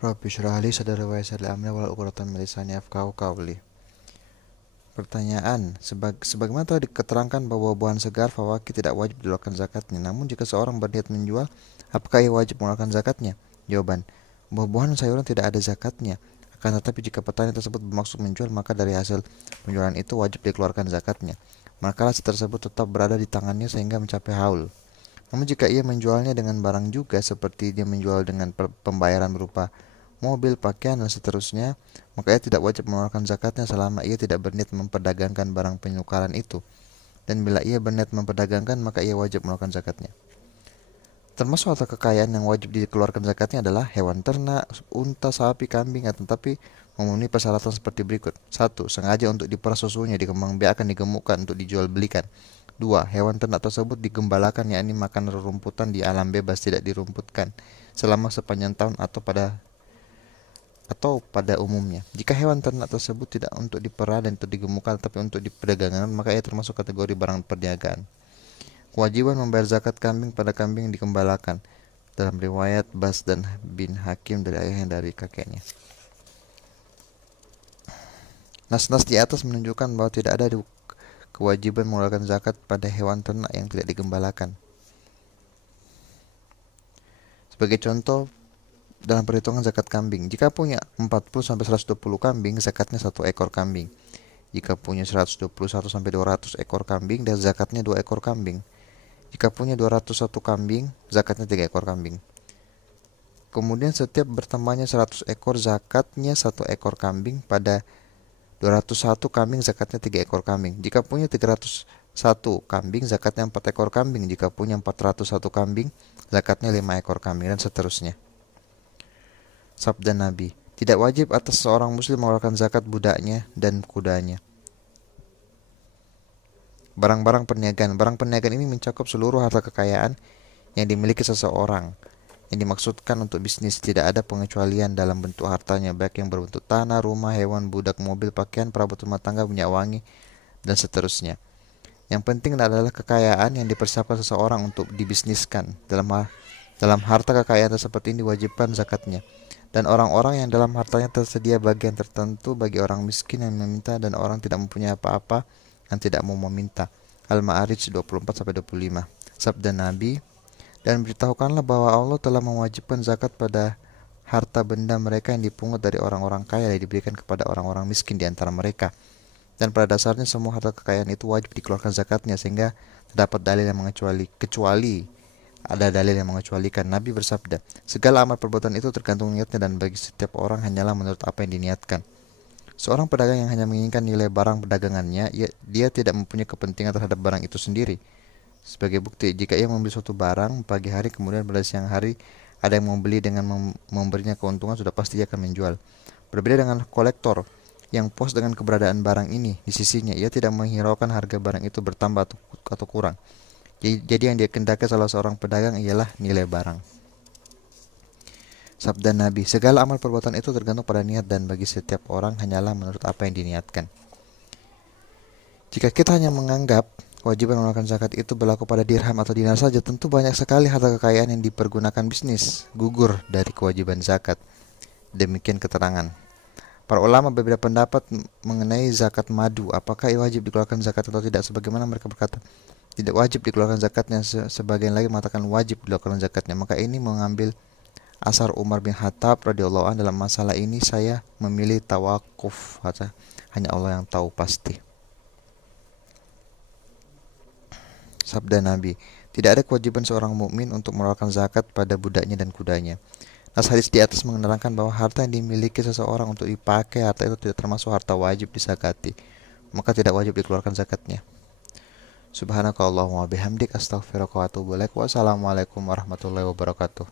Rabbi syrah li sadri wa yassir li amri wahlul 'uqdatam min lisani yafqahu qawli. Pertanyaan, sebagaimana telah diketerangkan bahwa buah-buahan segar fawakih tidak wajib dikeluarkan zakatnya. Namun jika seorang berniat menjual, apakah ia wajib mengeluarkan zakatnya? Jawaban, buah-buahan dan sayuran tidak ada zakatnya. Akan tetapi jika petani tersebut bermaksud menjual, maka dari hasil penjualan itu wajib dikeluarkan zakatnya. Manakala hasil tersebut tetap berada di tangannya sehingga mencapai haul. Namun jika ia menjualnya dengan barang juga, seperti dia menjual dengan pembayaran berupa mobil, pakaian, dan seterusnya, maka ia tidak wajib mengeluarkan zakatnya selama ia tidak berniat memperdagangkan barang penukaran itu. Dan bila ia berniat memperdagangkan, maka ia wajib mengeluarkan zakatnya. Termasuk harta kekayaan yang wajib dikeluarkan zakatnya adalah hewan ternak, unta, sapi, kambing, tetapi memenuhi persyaratan seperti berikut. 1. Sengaja untuk diperah susunya, dikembangbiakkan, digemukkan untuk dijual belikan. 2. Hewan ternak tersebut digembalakan, yakni makan rerumputan di alam bebas, tidak dirumputkan selama sepanjang tahun atau pada umumnya. Jika hewan ternak tersebut tidak untuk diperah dan untuk digemukkan tapi untuk diperdagangkan, maka ia termasuk kategori barang perniagaan. Kewajiban membayar zakat kambing pada kambing yang dikembalakan, dalam riwayat Bas dan bin Hakim dari ayahnya dari kakeknya. Nas-nas di atas menunjukkan bahwa tidak ada kewajiban mengeluarkan zakat pada hewan ternak yang tidak digembalakan. Sebagai contoh, dalam perhitungan zakat kambing, jika punya 40-120 kambing, zakatnya 1 ekor kambing. Jika punya 121-200 ekor kambing, dan zakatnya 2 ekor kambing. Jika punya 201 kambing, zakatnya 3 ekor kambing. Kemudian setiap bertambahnya 100 ekor, zakatnya 1 ekor kambing. Pada 201 kambing, zakatnya 3 ekor kambing. Jika punya 301 kambing, zakatnya 4 ekor kambing. Jika punya 401 kambing, zakatnya 5 ekor kambing, dan seterusnya. Sabda Nabi, tidak wajib atas seorang muslim mengeluarkan zakat budaknya dan kudanya. Barang-barang perniagaan. Barang perniagaan ini mencakup seluruh harta kekayaan yang dimiliki seseorang. Yang dimaksudkan untuk bisnis, tidak ada pengecualian dalam bentuk hartanya, baik yang berbentuk tanah, rumah, hewan, budak, mobil, pakaian, perabot rumah tangga, minyak wangi, dan seterusnya. Yang penting adalah kekayaan yang dipersiapkan seseorang untuk dibisniskan. Dalam harta kekayaan seperti ini diwajibkan zakatnya. Dan orang-orang yang dalam hartanya tersedia bagian tertentu bagi orang miskin yang meminta dan orang tidak mempunyai apa-apa yang tidak mau meminta. Al-Ma'arij 24-25. Sabda Nabi, dan beritahukanlah bahwa Allah telah mewajibkan zakat pada harta benda mereka yang dipungut dari orang-orang kaya dan diberikan kepada orang-orang miskin di antara mereka. Dan pada dasarnya semua harta kekayaan itu wajib dikeluarkan zakatnya, sehingga terdapat dalil yang kecuali ada dalil yang mengecualikan. Nabi bersabda, segala amal perbuatan itu tergantung niatnya, dan bagi setiap orang hanyalah menurut apa yang diniatkan. Seorang pedagang yang hanya menginginkan nilai barang perdagangannya, dia tidak mempunyai kepentingan terhadap barang itu sendiri. Sebagai bukti, jika ia membeli suatu barang pagi hari, kemudian pada siang hari ada yang membeli dengan memberinya keuntungan, sudah pasti ia akan menjual. Berbeda dengan kolektor yang puas dengan keberadaan barang ini di sisinya, ia tidak menghiraukan harga barang itu bertambah atau kurang. Jadi yang dia kendaki salah seorang pedagang ialah nilai barang. Sabda Nabi, segala amal perbuatan itu tergantung pada niat, dan bagi setiap orang hanyalah menurut apa yang diniatkan. Jika kita hanya menganggap kewajiban mengeluarkan zakat itu berlaku pada dirham atau dinar saja, tentu banyak sekali harta kekayaan yang dipergunakan bisnis gugur dari kewajiban zakat. Demikian keterangan. Para ulama berbeda pendapat mengenai zakat madu, apakah ia wajib dikeluarkan zakat atau tidak. Sebagaimana mereka berkata tidak wajib dikeluarkan zakatnya, sebagian lagi mengatakan wajib dikeluarkan zakatnya. Maka ini mengambil asar Umar bin Khattab radhiyallahu anhu. Dalam masalah ini saya memilih tawakuf, hanya Allah yang tahu pasti. Sabda Nabi, tidak ada kewajiban seorang mukmin untuk mengeluarkan zakat pada budaknya dan kudanya. Nas hadis di atas menerangkan bahwa harta yang dimiliki seseorang untuk dipakai, harta itu tidak termasuk harta wajib disakati, maka tidak wajib dikeluarkan zakatnya. Subhanakallahumma bihamdik, astaghfiruka wa atubu ilaik. Wassalamualaikum warahmatullahi wabarakatuh.